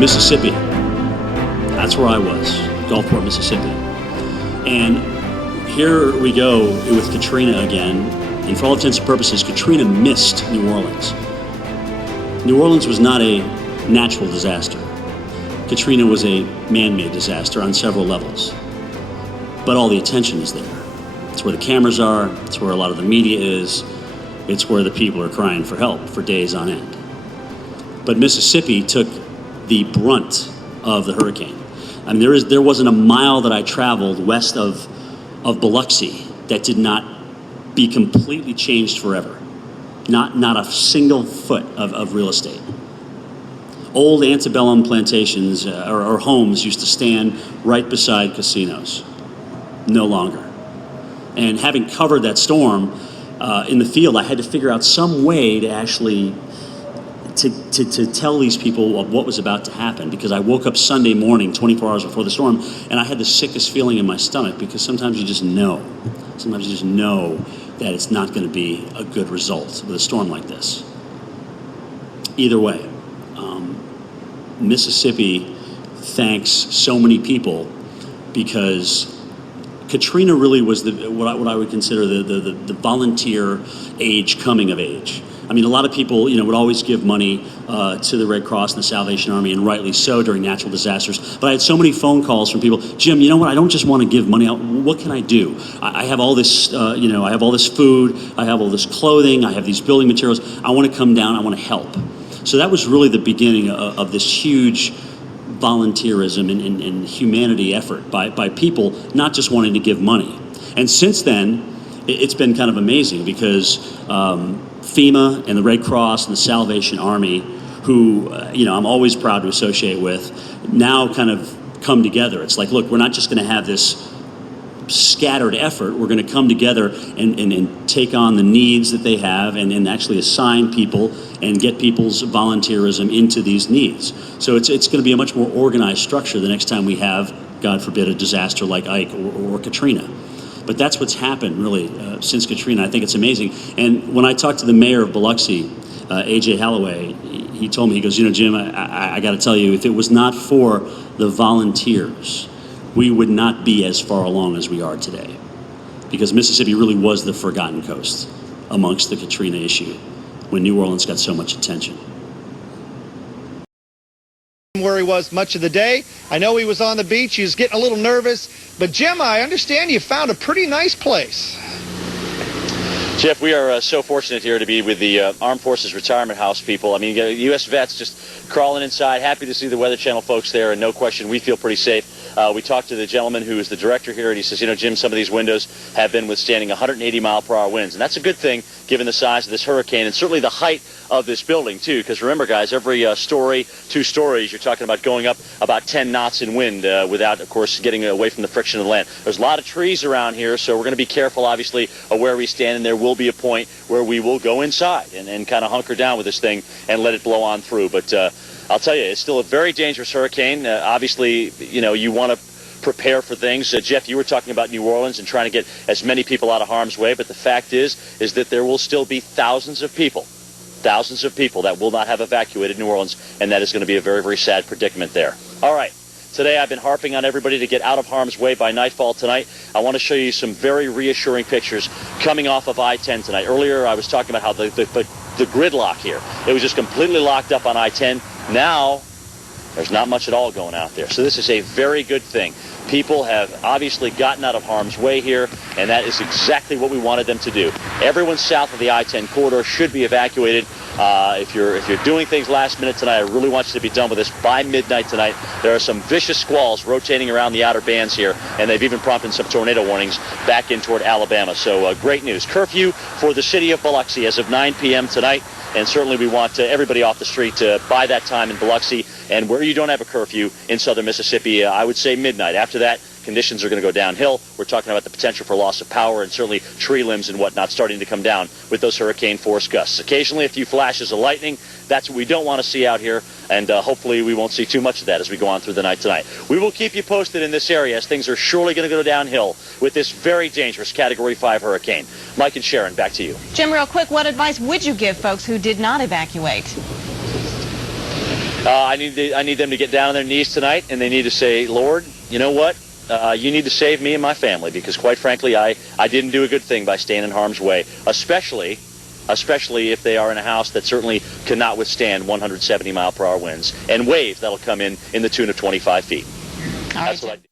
Mississippi. That's where I was, Gulfport, Mississippi. And here we go with Katrina again. And for all intents and purposes, Katrina missed New Orleans. New Orleans was not a natural disaster. Katrina was a man-made disaster on several levels. But all the attention is there. It's where the cameras are, it's where a lot of the media is, it's where the people are crying for help for days on end. But Mississippi took the brunt of the hurricane. I mean, there wasn't a mile that I traveled west of Biloxi that did not be completely changed forever. Not a single foot of real estate. Old antebellum plantations or homes used to stand right beside casinos. No longer. And having covered that storm in the field, I had to figure out some way to actually to tell these people what was about to happen, because I woke up Sunday morning, 24 hours before the storm, and I had the sickest feeling in my stomach, because sometimes you just know. Sometimes you just know that it's not going to be a good result with a storm like this. Either way, Mississippi thanks so many people, because Katrina really was what I would consider the volunteer age coming of age. I mean, a lot of people, would always give money to the Red Cross and the Salvation Army, and rightly so during natural disasters. But I had so many phone calls from people. Jim, you know what? I don't just want to give money out. What can I do? I have all this, I have all this food. I have all this clothing. I have these building materials. I want to come down. I want to help. So that was really the beginning of this huge volunteerism and humanity effort by people not just wanting to give money. And since then, it's been kind of amazing, because FEMA and the Red Cross and the Salvation Army, who I'm always proud to associate with, now kind of come together. It's like, look, we're not just going to have this scattered effort. We're going to come together and take on the needs that they have, and actually assign people and get people's volunteerism into these needs. So it's going to be a much more organized structure the next time we have, God forbid, a disaster like Ike or Katrina. But that's what's happened, really, since Katrina. I think it's amazing. And when I talked to the mayor of Biloxi, A.J. Holloway, he told me, he goes, Jim, I got to tell you, if it was not for the volunteers, we would not be as far along as we are today. Because Mississippi really was the forgotten coast amongst the Katrina issue, when New Orleans got so much attention. Where he was much of the day. I know he was on the beach. He was getting a little nervous. But, Jim, I understand you found a pretty nice place. Jeff, we are so fortunate here to be with the Armed Forces Retirement House people. I mean, U.S. vets just crawling inside. Happy to see the Weather Channel folks there, and no question, we feel pretty safe. We talked to the gentleman who is the director here, and he says, Jim, some of these windows have been withstanding 180-mile-per-hour winds, and that's a good thing given the size of this hurricane and certainly the height of this building, too, because remember, guys, every story, 2 stories, you're talking about going up about 10 knots in wind without, of course, getting away from the friction of the land. There's a lot of trees around here, so we're going to be careful, obviously, of where we stand, and there will be a point where we will go inside and kind of hunker down with this thing and let it blow on through. But I'll tell you, it's still a very dangerous hurricane. Obviously, you want to prepare for things. Jeff, you were talking about New Orleans and trying to get as many people out of harm's way, but the fact is that there will still be thousands of people that will not have evacuated New Orleans, and that is going to be a very, very sad predicament there. All right. Today I've been harping on everybody to get out of harm's way by nightfall tonight. I want to show you some very reassuring pictures coming off of I-10 tonight. Earlier I was talking about how the gridlock here, it was just completely locked up on I-10. Now there's not much at all going out there. So this is a very good thing. People have obviously gotten out of harm's way here, and that is exactly what we wanted them to do. Everyone south of the I-10 corridor should be evacuated. If you're doing things last minute tonight, I really want you to be done with this by midnight tonight. There are some vicious squalls rotating around the outer bands here, and they've even prompted some tornado warnings back in toward Alabama. So great news. Curfew for the city of Biloxi as of 9 p.m. tonight, and certainly we want everybody off the street by that time in Biloxi. And where you don't have a curfew in southern Mississippi, I would say midnight. After that, conditions are going to go downhill. We're talking about the potential for loss of power and certainly tree limbs and whatnot starting to come down with those hurricane force gusts. Occasionally a few flashes of lightning. That's what we don't want to see out here, and hopefully we won't see too much of that as we go on through the night tonight. We will keep you posted in this area as things are surely going to go downhill with this very dangerous Category 5 hurricane. Mike and Sharon, back to you. Jim, real quick, what advice would you give folks who did not evacuate? I need them to get down on their knees tonight, and they need to say, Lord, you know what? You need to save me and my family, because quite frankly, I didn't do a good thing by staying in harm's way, especially if they are in a house that certainly cannot withstand 170-mile-per-hour winds and waves that'll come in the tune of 25 feet. That's what I do.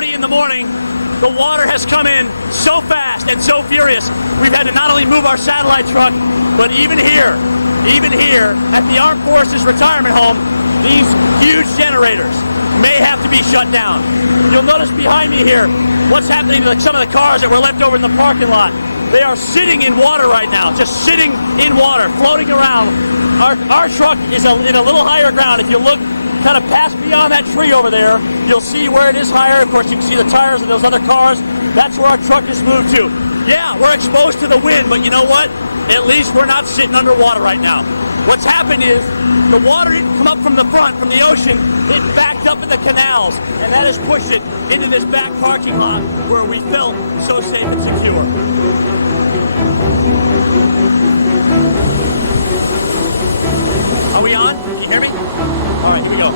In the morning, the water has come in so fast and so furious. We've had to not only move our satellite truck, but even here at the Armed Forces Retirement Home, these huge generators may have to be shut down. You'll notice behind me here what's happening to some of the cars that were left over in the parking lot. They are sitting in water right now, just sitting in water, floating around. Our truck is in a little higher ground. If you look kind of past beyond that tree over there, you'll see where it is higher. Of course, you can see the tires of those other cars. That's where our truck is moved to. Yeah, we're exposed to the wind, but you know what? At least we're not sitting underwater right now. What's happened is the water didn't come up from the front, from the ocean. It backed up in the canals, and that has pushed it into this back parking lot where we felt so safe and secure. Are we on? Can you hear me? All right, here we go.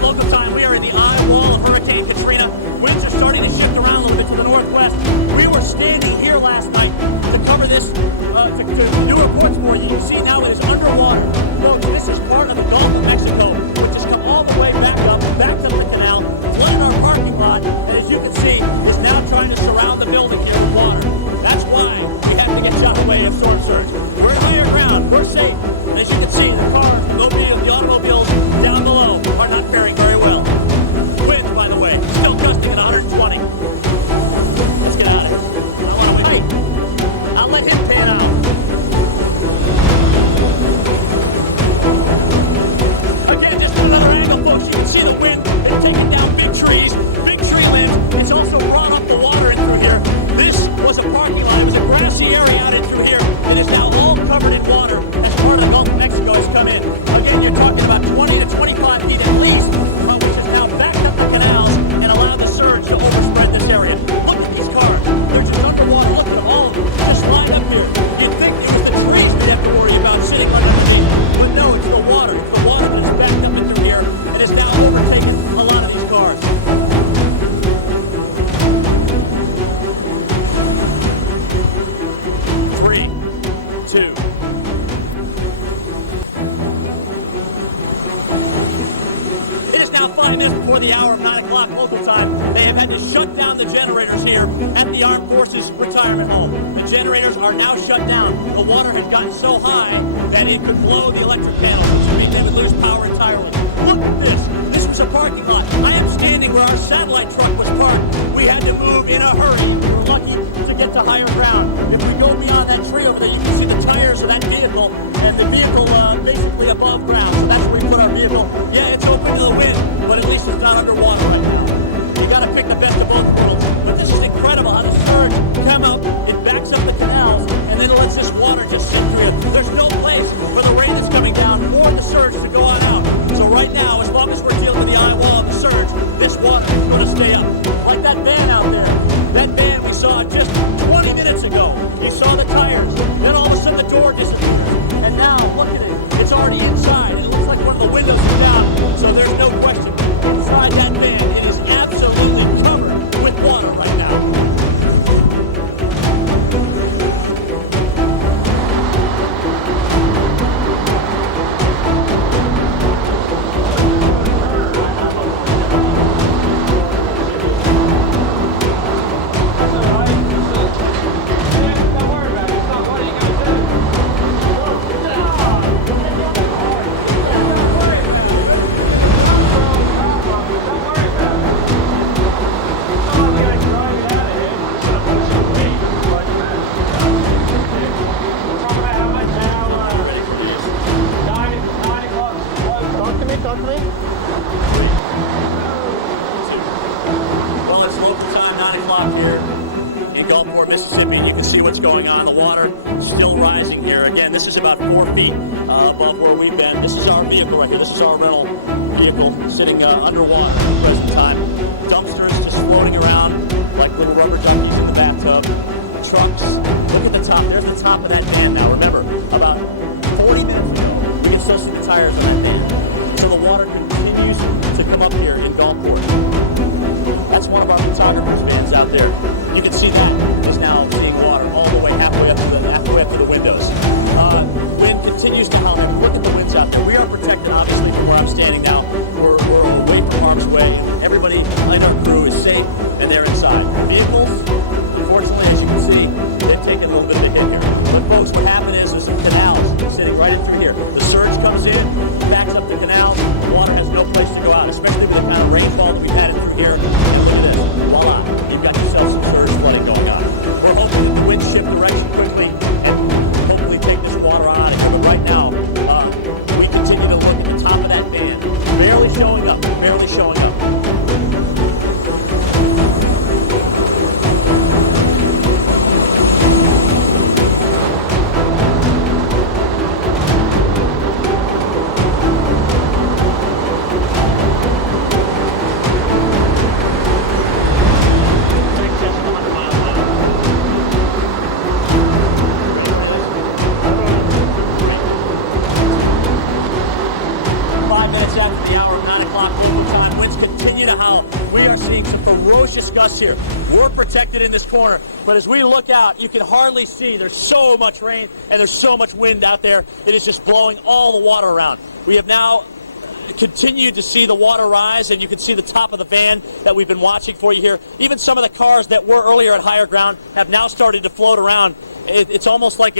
Local time, we are in the eye wall of Hurricane Katrina. Winds are starting to shift around a little bit to the northwest. We were standing here last night to cover this, to do reports for you. You see now it is underwater. So this is part of the Gulf of Mexico, which has come all the way back up the canal, flooded our parking lot, and as you can see, is now trying to surround the building here with water. That's why we have to get shut away of storm surge. We're in higher ground, we're safe, and as you can see, the cars, the automobiles down below are not faring very well. Winds, by the way, still gusting at 120. Let's get out of here. I want to wait. I'll let him pan out. Again, just another angle, folks. You can see the wind. It's taking down big trees, big tree limbs. It's also brought up the water in through here. This was a parking lot. It was a grassy area out in through here. o'clock local time, they have had to shut down the generators here at the Armed Forces Retirement Home. The generators are now shut down. The water had gotten so high that it could blow the electric panels, which would make them lose power entirely. Look at this. This was a parking lot. I am standing where our satellite truck was parked. We had to move in a hurry. We were lucky to get to higher ground. If we go beyond that tree over there, you can see the tires of that vehicle, and the vehicle basically above ground. So that's where we put our vehicle. Yeah, it's open to the wind, but at least it's not underwater right now. You got to pick the best of both worlds. But this is incredible how the surge come up, it backs up the canals, and then it lets this water just sit through it. There's no place for the rain that's coming down or the surge to go on out. So right now, as long as we're dealing with the eye wall of the surge, this water is going to stay up. Like that van out there. That van we saw just 20 minutes ago. You saw the tires. Then all of a sudden the door disappears. And now, look at it. It's already inside. It looks like one of the windows is down. So there's no question. Inside that van, it is absolutely covered with water right now. Well, it's local time, 9 o'clock here in Gulfport, Mississippi, and you can see what's going on. The water still rising here. Again, this is about 4 feet above where we've been. This is our vehicle right here. This is our rental vehicle sitting underwater at the present time. Dumpsters just floating around like little rubber duckies in the bathtub. Trucks. Look at the top. There's the top of that van now. Remember, about 40 minutes ago, we can still see the tires on that van. So the water continues to come up here in Gulfport. That's one of our photographers' vans out there. You can see that is now seeing water all the way halfway up to the windows. Wind continues to howl. Look at the winds out there. We are protected, obviously, from where I'm standing now. We're away from harm's way. Everybody in our crew is safe, and they're inside. Vehicles, unfortunately, as you can see, they've taken a little bit of a hit here. But folks, what happened is there's some canals sitting right in through here. The surge comes in, backs up the canals. The water has no place to go out, especially with the kind of rainfall that we've had in through here. And look at this. Voila. You've got yourself some surge flooding going on. We're hoping that the winds shift direction quickly and hopefully take this water on out of here. But right now, we continue to look at the top of that van. Barely showing up. Barely showing up. After the hour of 9 o'clock local time, winds continue to howl. We are seeing some ferocious gusts here. We're protected in this corner, but as we look out, you can hardly see. There's so much rain and there's so much wind out there. It is just blowing all the water around. We have now continued to see the water rise, and you can see the top of the van that we've been watching for you here. Even some of the cars that were earlier at higher ground have now started to float around. It's almost like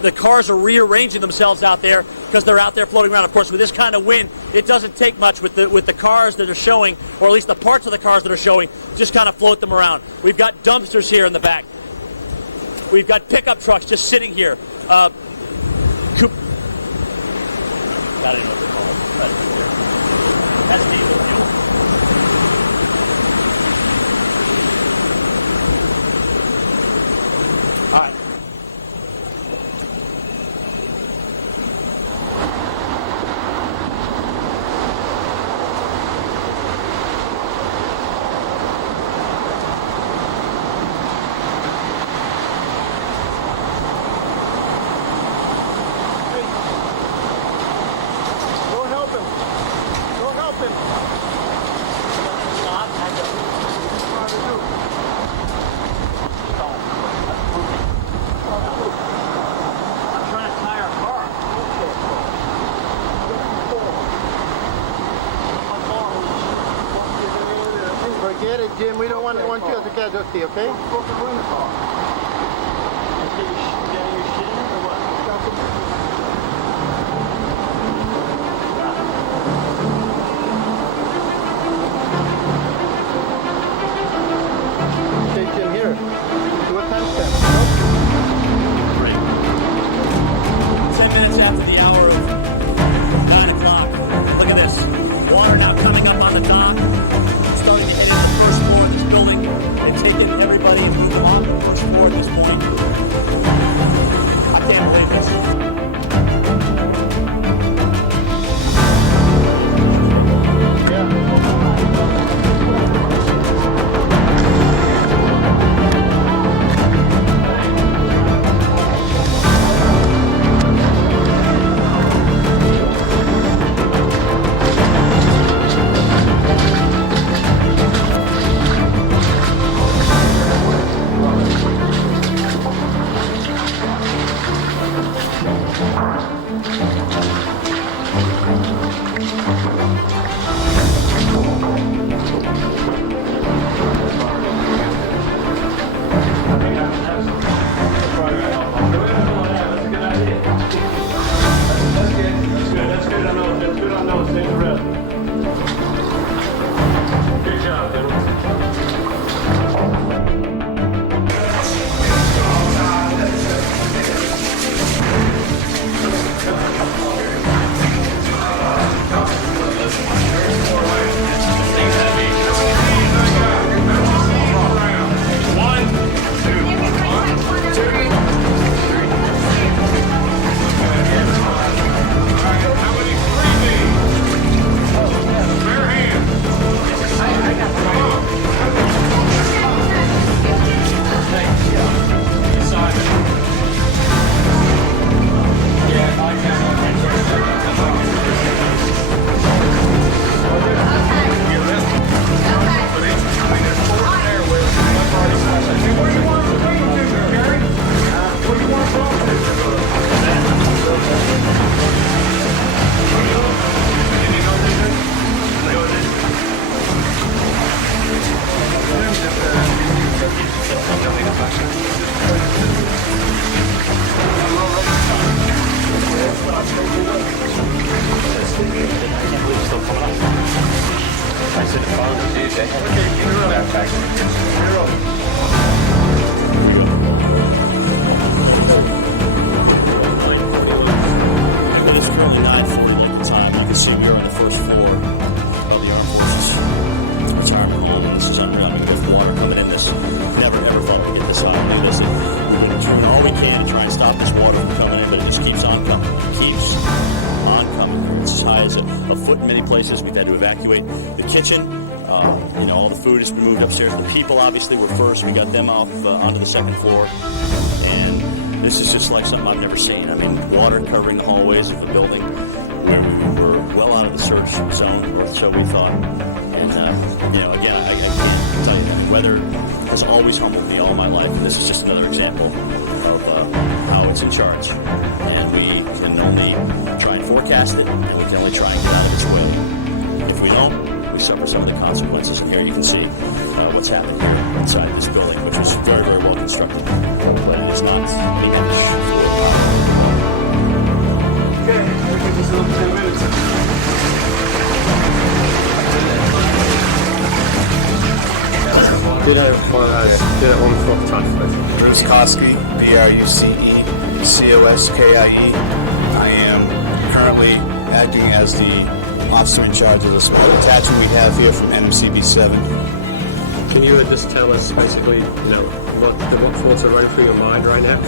the cars are rearranging themselves out there because they're out there floating around. Of course, with this kind of wind, it doesn't take much with the cars that are showing, or at least the parts of the cars that are showing, just kind of float them around. We've got dumpsters here in the back. We've got pickup trucks just sitting here. I don't know what they're called. That's diesel fuel. All right. Go help him. want you to get dirty, okay? Okay, Jim, here. Do a timestamp. 10 minutes after the hour of 9 o'clock. Look at this. Water now coming up on the dock. Starting to hit into the first floor of this building. They've taken everybody and moved them off the first floor at this point. I can't believe this. We've had to evacuate the kitchen. All the food has been moved upstairs. The people obviously were first. We got them off onto the second floor. And this is just like something I've never seen. I mean, water covering the hallways of the building. We were well out of the surge zone, or so we thought. And, again, I can't tell you that. Weather has always humbled me all my life. And this is just another example of how it's in charge. And we can only try and forecast it, and we can only try and get out of its way. If we don't, we suffer some of the consequences. And here you can see what's happened here inside this building, which was very, very well constructed. But it is not the inch. Okay, we'll give this another 10 minutes. Did it one for time, Bruce Koski, BRUCE, I am currently acting as the officer in charge of the small detachment we have here from NMCB 7. Can you just tell us basically, what thoughts are running through your mind right now?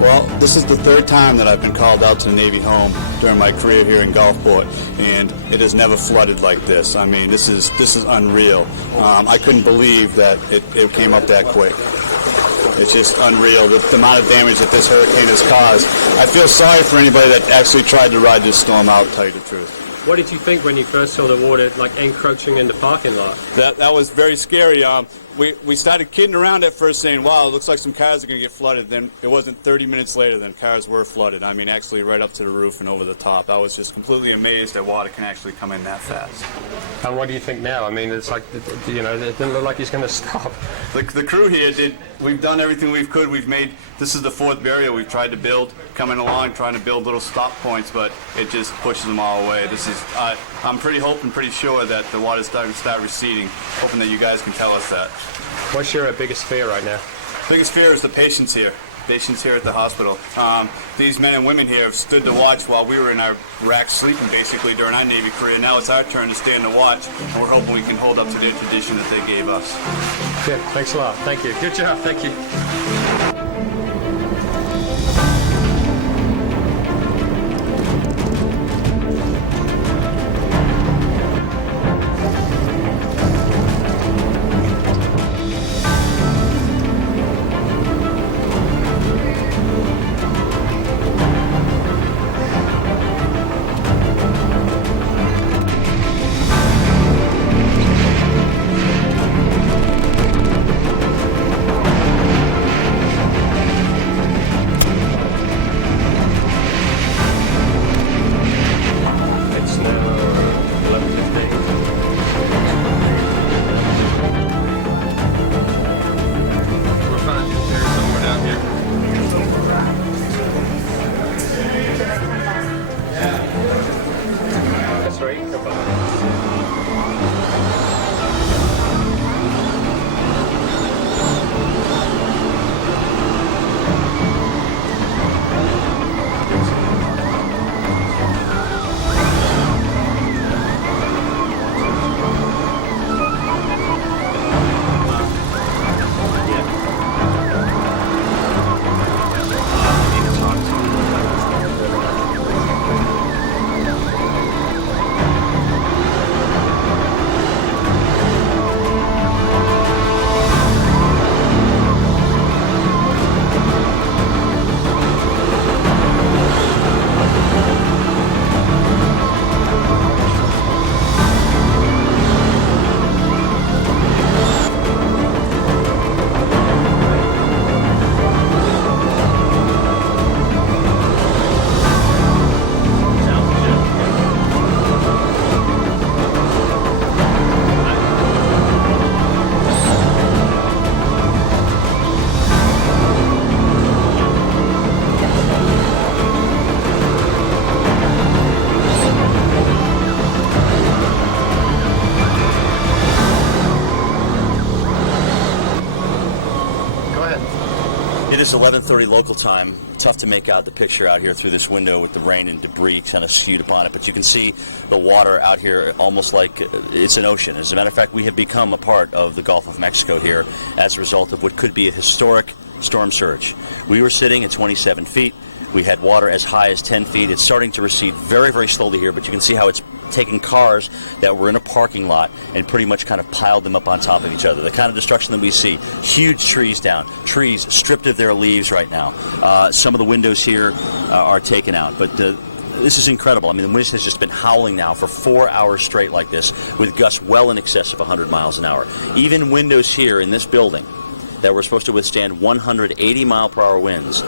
Well, this is the third time that I've been called out to the Navy home during my career here in Gulfport, and it has never flooded like this. I mean, this is unreal. I couldn't believe that it came up that quick. It's just unreal, the amount of damage that this hurricane has caused. I feel sorry for anybody that actually tried to ride this storm out, to tell you the truth. What did you think when you first saw the water like encroaching in the parking lot? That was very scary. We started kidding around at first saying, wow, it looks like some cars are going to get flooded. Then it wasn't 30 minutes later, then cars were flooded. I mean, actually right up to the roof and over the top. I was just completely amazed that water can actually come in that fast. And what do you think now? I mean, it's like, you know, it didn't look like he's going to stop. The crew here we've done everything we could. This is the 4th barrier we've tried to build, coming along, trying to build little stop points, but it just pushes them all away. I'm pretty sure that the water's starting to start receding, hoping that you guys can tell us that. What's your biggest fear right now? Biggest fear is the patients here at the hospital. These men and women here have stood to watch while we were in our racks sleeping basically during our Navy career. Now it's our turn to stand to watch, and we're hoping we can hold up to their tradition that they gave us. Good, thanks a lot. Thank you. Good job, thank you. It is 11:30 local time. Tough to make out the picture out here through this window with the rain and debris kind of skewed upon it, but you can see the water out here almost like it's an ocean. As a matter of fact, we have become a part of the Gulf of Mexico here as a result of what could be a historic storm surge. We were sitting at 27 feet. We had water as high as 10 feet. It's starting to recede very, very slowly here, but you can see how it's taking cars that were in a parking lot and pretty much kind of piled them up on top of each other. The kind of destruction that we see. Huge trees down. Trees stripped of their leaves right now. Some of the windows here are taken out, but this is incredible. I mean, the wind has just been howling now for 4 hours straight like this, with gusts well in excess of 100 miles an hour. Even windows here in this building that were supposed to withstand 180-mile-per-hour winds,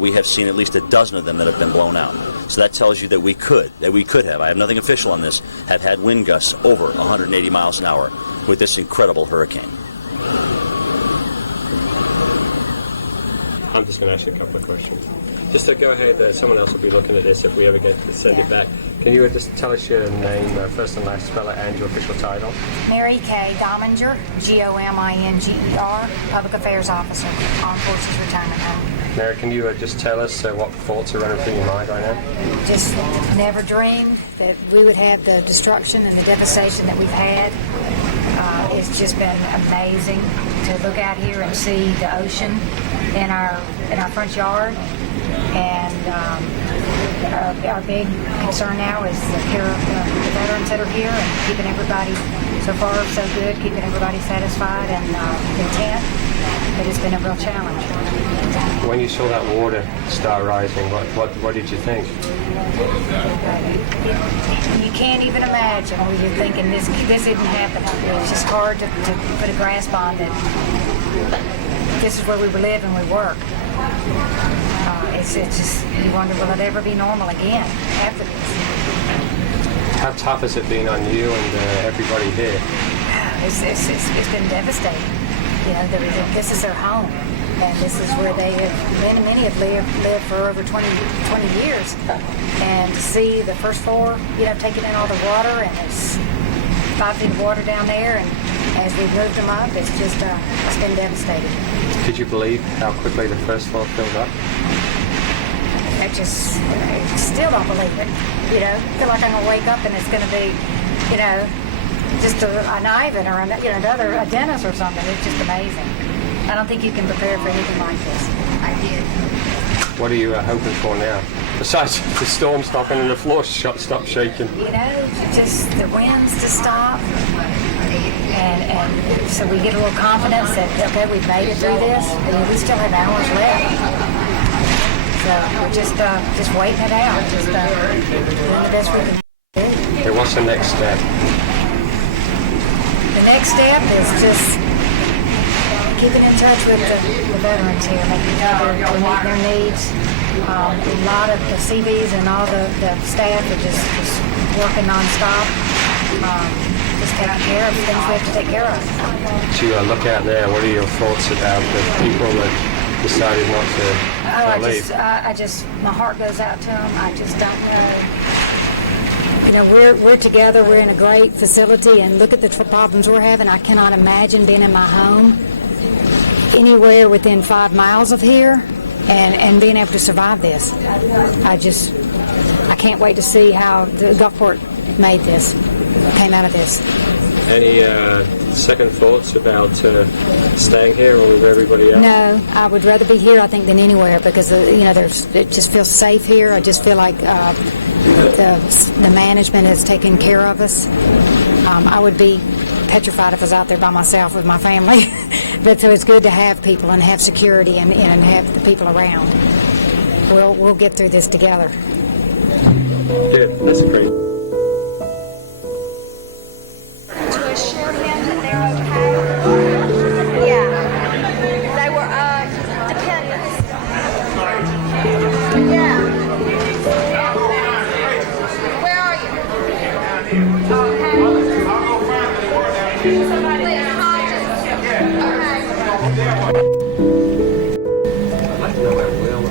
we have seen at least a dozen of them that have been blown out. So that tells you that we could have, I have nothing official on this, have had wind gusts over 180 miles an hour with this incredible hurricane. I'm just going to ask you a couple of questions. Just to go ahead, someone else will be looking at this if we ever get to send it back. Can you just tell us your name, first and last spell it, and your official title? Mary Kay Dominger, Gominger, Public Affairs Officer, Armed Forces Retirement Home. Mary, can you just tell us what thoughts are running through your mind right now? Just never dreamed that we would have the destruction and the devastation that we've had. It's just been amazing to look out here and see the ocean in our front yard. And our big concern now is the veterans that are here and keeping everybody, so far so good, keeping everybody satisfied and content. but it's been a real challenge. When you saw that water start rising, what did you think? You can't even imagine. We were thinking this isn't happening. It's just hard to put a grasp on that this is where we live and we work. It's just, you wonder, will it ever be normal again after this? How tough has it been on you and everybody here? It's been devastating. You know, this is their home, and this is where they have, many have lived for over 20 years. And to see the first floor, you know, taking in all the water, and it's 5 feet of water down there, and as we've moved them up, it's just, it's been devastating. Did you believe how quickly the first floor filled up? I still don't believe it. You know, I feel like I'm gonna wake up and it's gonna be, you know, just an Ivan or another dentist or something. It's just amazing. I don't think you can prepare for anything like this. I did. What are you hoping for now? Besides the storm stopping and the floor stop shaking. You know, just the winds to stop, and so we get a little confidence that okay, we've made it through this. And we still have hours left. So we're just waiting it out, just doing the best we can do. Okay, what's the next step? The next step is just keeping in touch with the veterans here, making sure they're meeting their needs. A lot of the CVs and all the staff are just working nonstop, just taking care of things we have to take care of. To look out there, what are your thoughts about the people that decided not to leave? My heart goes out to them. I just don't know. You know, we're together. We're in a great facility, and look at the problems we're having. I cannot imagine being in my home anywhere within 5 miles of here and being able to survive this. I can't wait to see how the Gulfport came out of this. Any second thoughts about staying here or with everybody else? No, I would rather be here, I think, than anywhere because it just feels safe here. I just feel like the management has taken care of us. I would be petrified if I was out there by myself with my family. But so it's good to have people and have security and have the people around. We'll get through this together. Good, that's great. To assure him that they're okay. Yeah. They were dependents. Yeah. Where are you? Okay. Somebody I'd like to know where Will.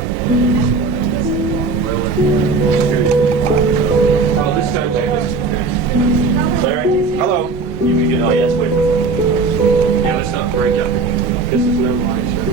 Oh, this guy, Larry? Hello. You can get, oh yes, wait. Yeah, let's not break up. This is no live show.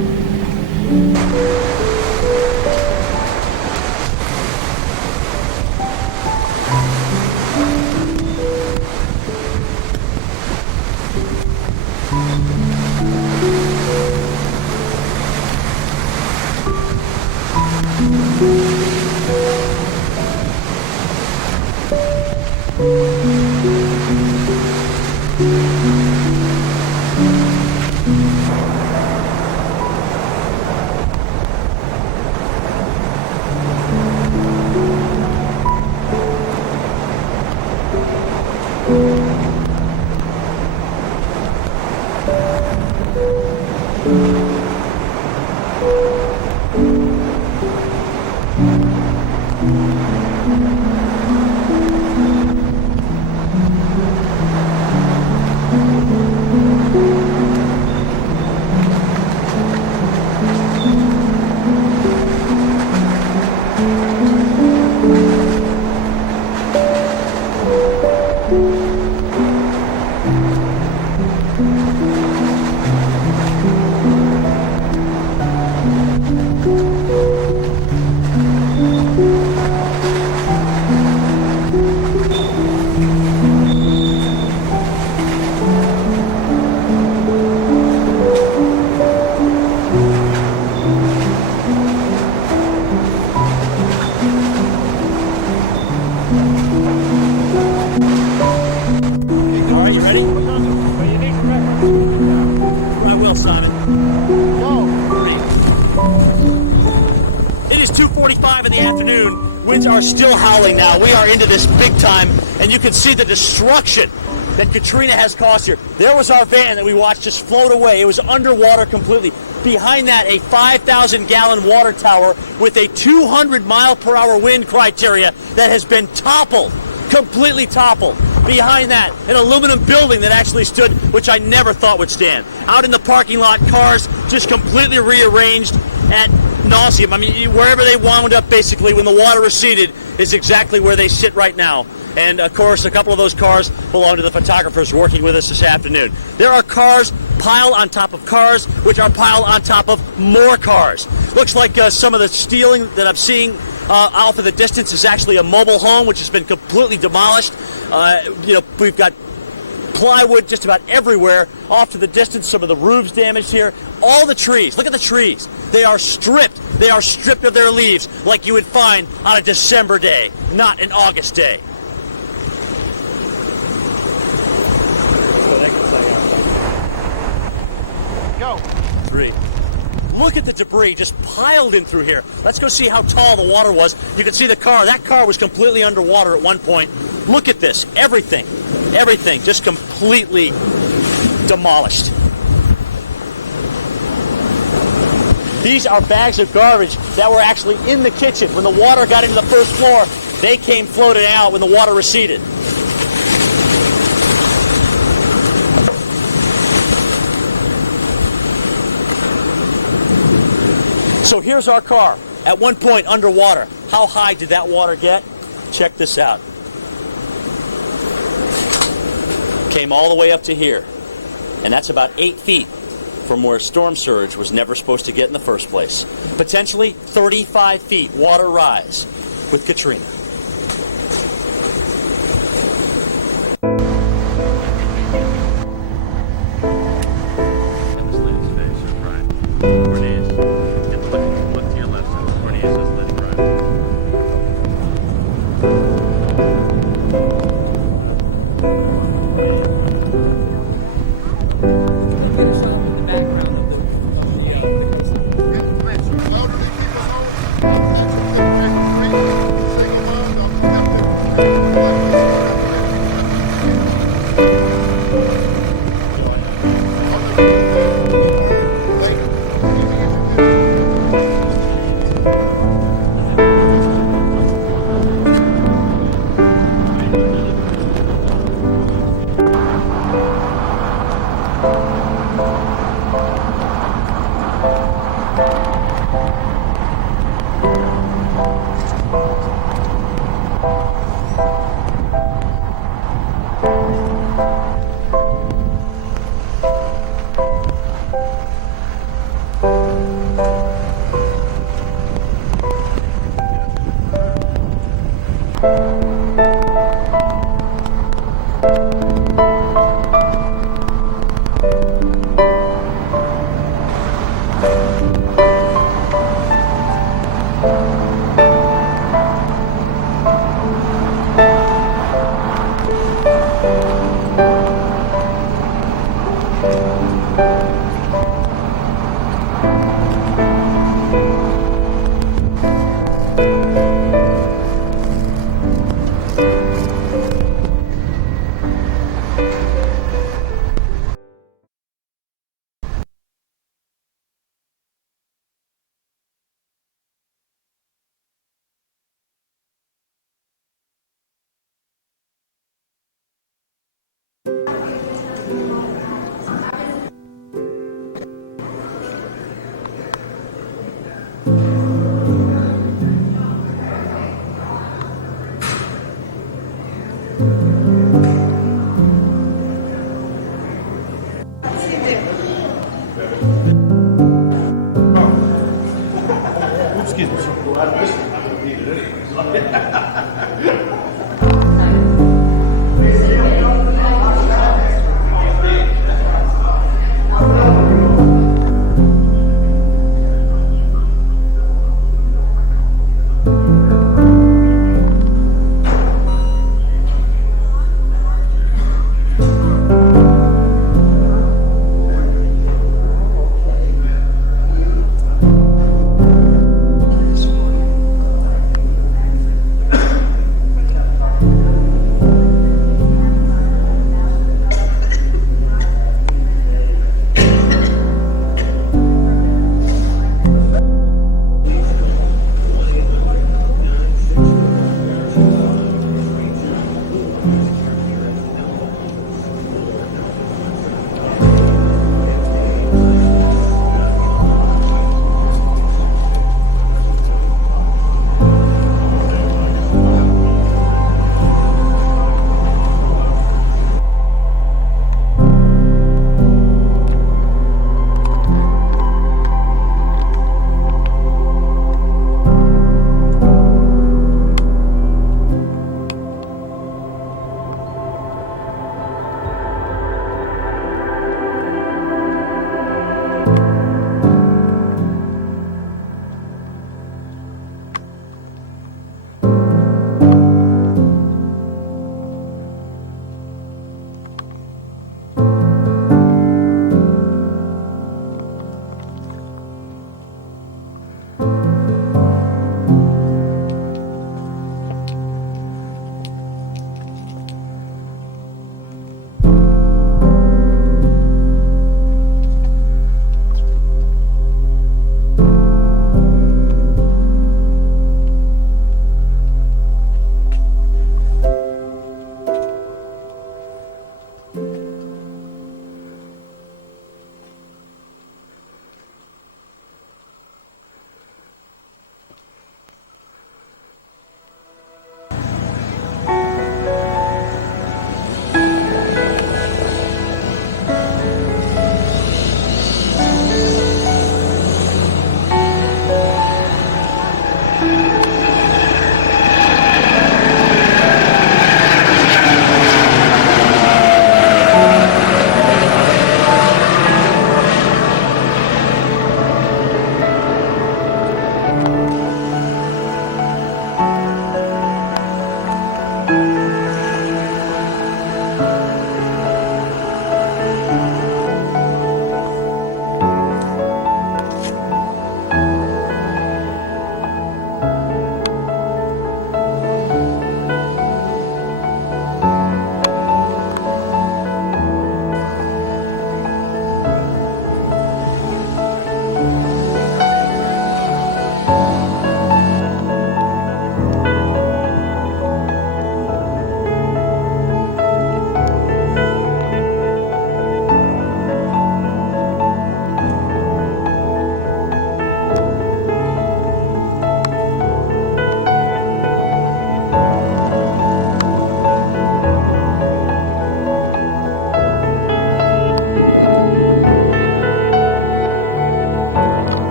6:45 in the afternoon. Winds are still howling now. We are into this big time, and you can see the destruction that Katrina has caused here. There was our van that we watched just float away. It was underwater completely. Behind that, a 5,000-gallon water tower with a 200-mile-per-hour wind criteria that has been toppled, completely toppled. Behind that, an aluminum building that actually stood, which I never thought would stand. Out in the parking lot, cars just completely rearranged at nauseum. I mean, wherever they wound up, basically, when the water receded, is exactly where they sit right now. And, of course, a couple of those cars belong to the photographers working with us this afternoon. There are cars piled on top of cars, which are piled on top of more cars. Looks like some of the stealing that I'm seeing off in the distance is actually a mobile home, which has been completely demolished. We've got plywood just about everywhere off to the distance. Some of the roofs damaged here. All the trees, look at the trees. They are stripped. They are stripped of their leaves like you would find on a December day, not an August day. Go. 3. Look at the debris just piled in through here. Let's go see how tall the water was. You can see the car. That car was completely underwater at one point. Look at this. Everything just completely demolished. These are bags of garbage that were actually in the kitchen. When the water got into the first floor, they came floating out when the water receded. So here's our car, at one point underwater. How high did that water get? Check this out. Came all the way up to here, and that's about 8 feet from where storm surge was never supposed to get in the first place. Potentially 35 feet water rise with Katrina.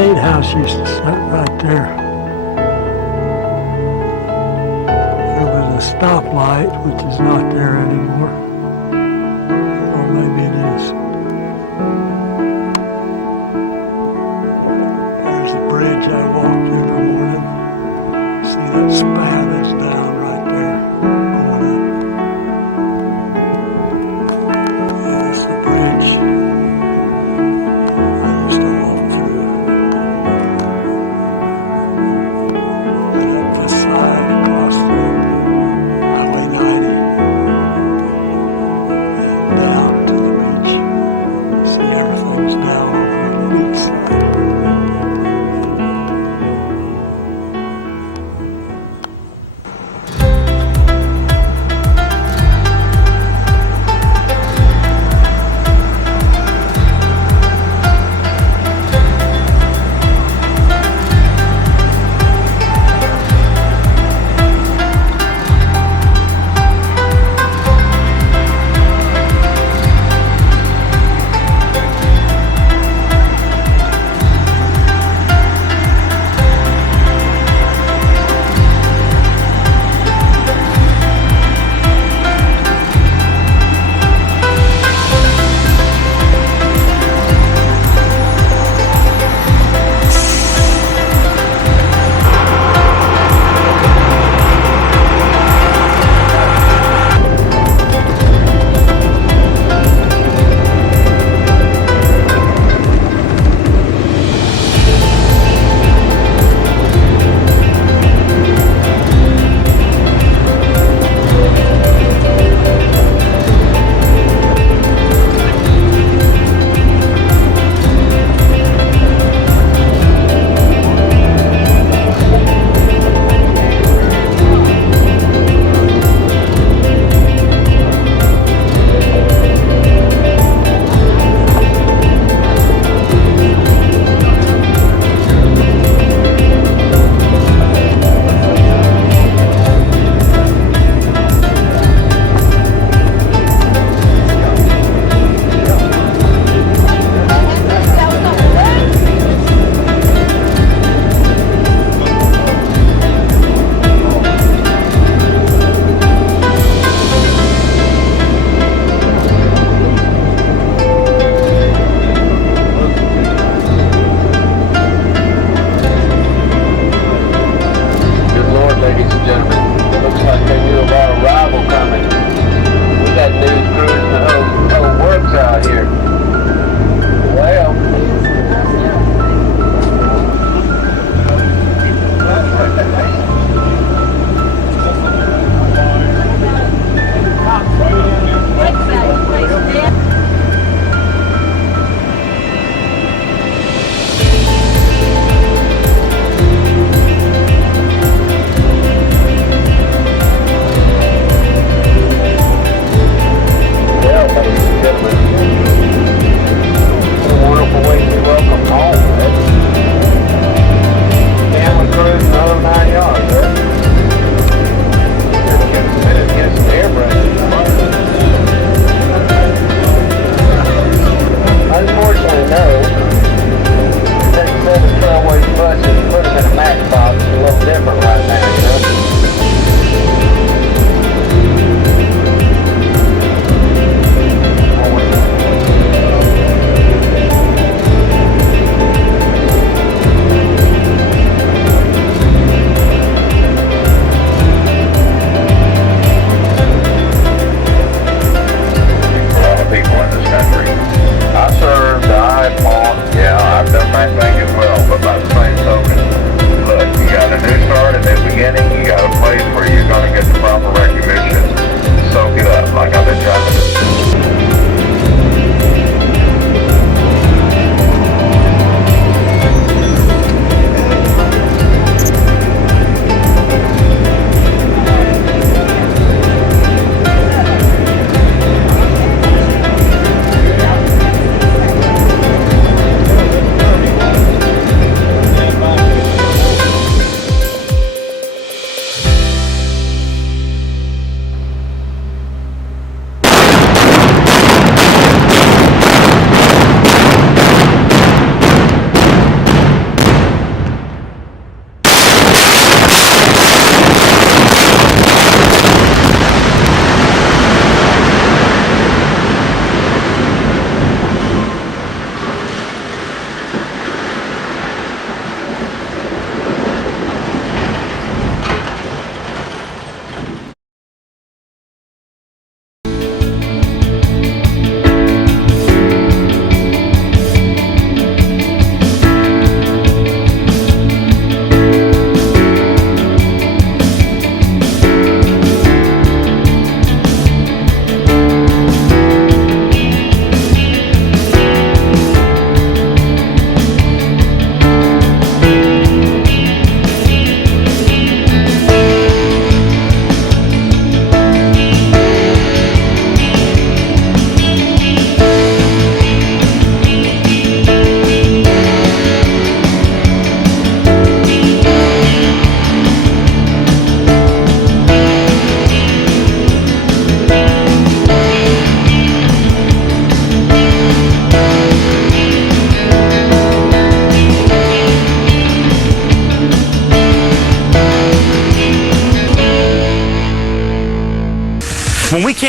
gatehouse used to sit right there. There was a stoplight, which is not there anymore. Or maybe it is. There's a bridge I walked every morning. See that span is down right there, going up. Yeah, that's the bridge I used to walk through. Went up the side across the Highway 90.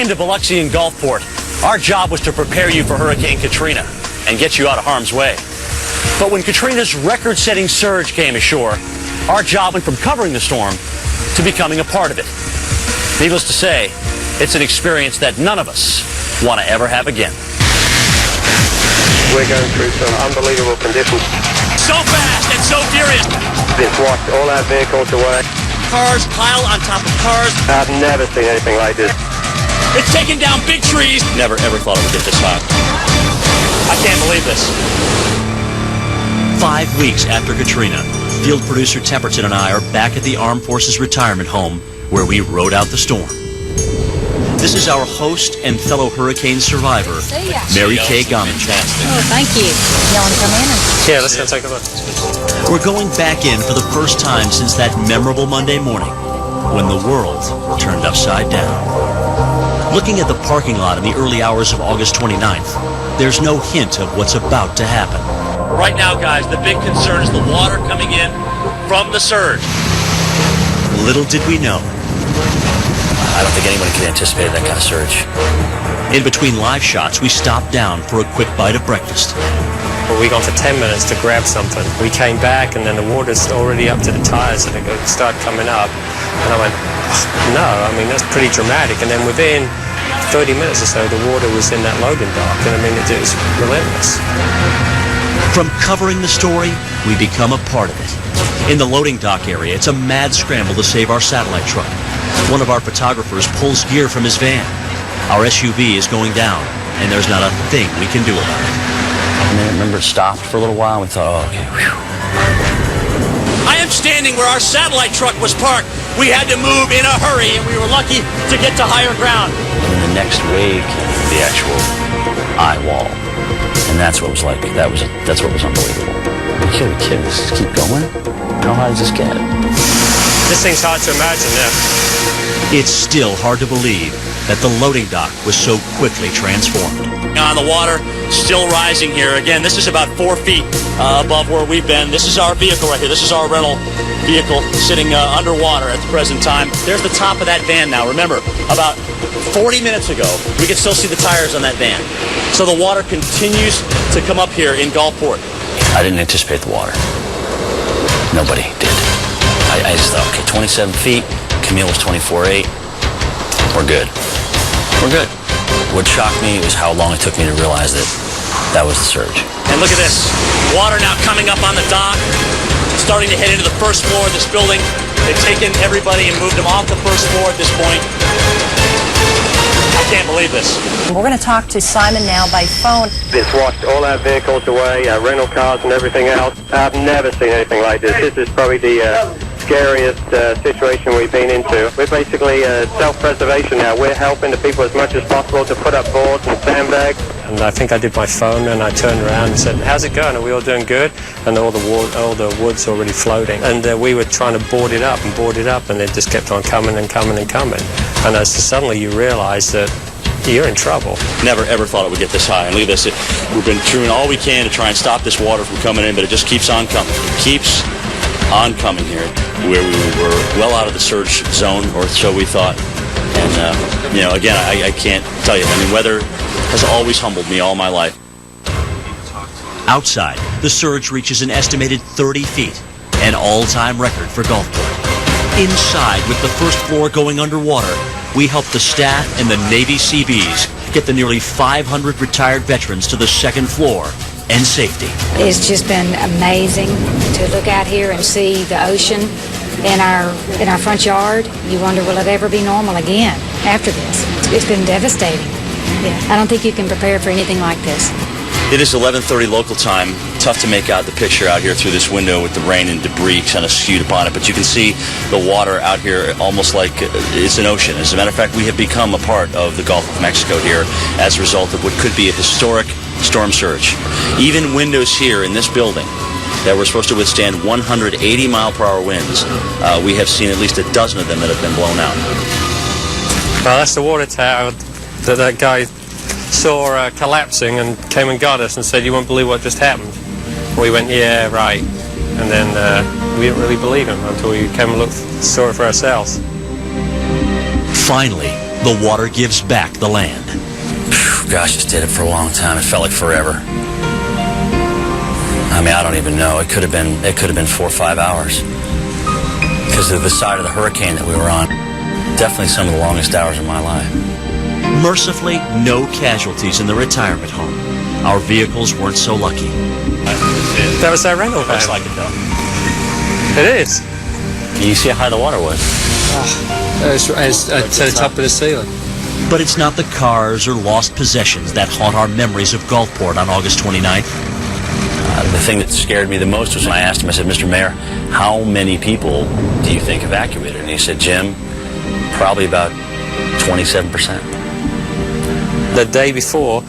came to Biloxi and Gulfport, our job was to prepare you for Hurricane Katrina and get you out of harm's way. But when Katrina's record-setting surge came ashore, our job went from covering the storm to becoming a part of it. Needless to say, it's an experience that none of us want to ever have again. We're going through some unbelievable conditions. So fast and so furious. It's washed all our vehicles away. Cars pile on top of cars. I've never seen anything like this. It's taking down big trees. Never ever thought it would get this hot. I can't believe this. 5 weeks after Katrina, field producer Temperton and I are back at the Armed Forces Retirement Home where we rode out the storm. This is our host and fellow hurricane survivor, Mary Kay Gomman. Oh, thank you. Y'all want to come in? Yeah, let's go take a look. We're going back in for the first time since that memorable Monday morning when the world turned upside down. Looking at the parking lot in the early hours of August 29th, there's no hint of what's about to happen. Right now, guys, the big concern is the water coming in from the surge. Little did we know, I don't think anyone could anticipate that kind of surge. in between live shots, we stopped down for a quick bite of breakfast. Well, we gone for 10 minutes to grab something. We came back and then the water's already up to the tires and it started coming up. And I went, no, I mean, that's pretty dramatic. And then within 30 minutes or so, the water was in that loading dock. And I mean, it was relentless. From covering the story, we become a part of it. In the loading dock area, it's a mad scramble to save our satellite truck. One of our photographers pulls gear from his van. Our SUV is going down, and there's not a thing we can do about it. And then I remember it stopped for a little while, and we thought, oh, okay, whew. I am standing where our satellite truck was parked. We had to move in a hurry, and we were lucky to get to higher ground. And then the next wave came the actual eye wall. And that's what it was like. That's what was unbelievable. You gotta be kidding. Does this keep going? How high does this get? This thing's hard to imagine now. It's still hard to believe that the loading dock was so quickly transformed. On the water, still rising here. Again, this is about 4 feet above where we've been. This is our vehicle right here. This is our rental vehicle sitting underwater at the present time. There's the top of that van now. Remember, about 40 minutes ago, we could still see the tires on that van. So the water continues to come up here in Gulfport. I didn't anticipate the water. Nobody did. I just thought, okay, 27 feet. Camille was 24.8. We're good. We're good. What shocked me was how long it took me to realize that that was the surge. And look at this. Water now coming up on the dock, starting to head into the first floor of this building. They've taken everybody and moved them off the first floor at this point. I can't believe this. We're going to talk to Simon now by phone. It's washed all our vehicles away, our rental cars and everything else. I've never seen anything like this. This is probably the scariest situation we've been into. We're basically self-preservation now. We're helping the people as much as possible to put up boards and sandbags. And I think I did my phone and I turned around and said, how's it going? Are we all doing good? And all the wood's already floating. And we were trying to board it up, and it just kept on coming and coming and coming. And as suddenly you realize that you're in trouble. Never ever thought it would get this high. And look at this. We've been doing all we can to try and stop this water from coming in, but it just keeps on coming. It keeps on coming here, where we were well out of the surge zone, or so we thought. And, again, I can't tell you. I mean, weather has always humbled me all my life. Outside, the surge reaches an estimated 30 feet, an all-time record for Gulfport. Inside, with the first floor going underwater, we helped the staff and the Navy Seabees get the nearly 500 retired veterans to the second floor and safety. It's just been amazing to look out here and see the ocean in our front yard. You wonder, will it ever be normal again after this? It's been devastating. Yeah, I don't think you can prepare for anything like this. It is 11:30 local time. Tough to make out the picture out here through this window with the rain and debris kind of skewed upon it, but you can see the water out here almost like it's an ocean. As a matter of fact, we have become a part of the Gulf of Mexico here as a result of what could be a historic storm surge. Even windows here in this building that were supposed to withstand 180-mile-per-hour winds, we have seen at least a dozen of them that have been blown out. Well, that's the water tower that guy saw collapsing and came and got us and said, you won't believe what just happened. We went, yeah, right. And then we didn't really believe him until we came and saw it for ourselves. Finally, the water gives back the land. Gosh, just did it for a long time. It felt like forever. I mean, I don't even know. It could have been 4 or 5 hours. Because of the side of the hurricane that we were on. Definitely some of the longest hours of my life. Mercifully, no casualties in the retirement home. Our vehicles weren't so lucky. That was our rental van. Looks like it, though. It is. Can you see how high the water was? It's to the top of the ceiling. But it's not the cars or lost possessions that haunt our memories of Gulfport on August 29th. The thing that scared me the most was when I asked him, I said, Mr. Mayor, how many people do you think evacuated? And he said, Jim, probably about 27%. The day before,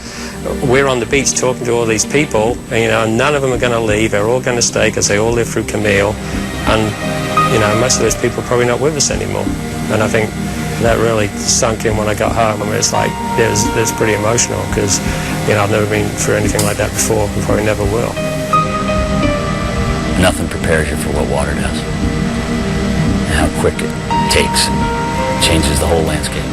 we're on the beach talking to all these people, and, none of them are going to leave. They're all going to stay because they all live through Camille. And, most of those people are probably not with us anymore. And I think that really sunk in when I got home. I mean, it's like, it was pretty emotional because, I've never been through anything like that before and probably never will. Nothing prepares you for what water does. And how quick it takes and changes the whole landscape.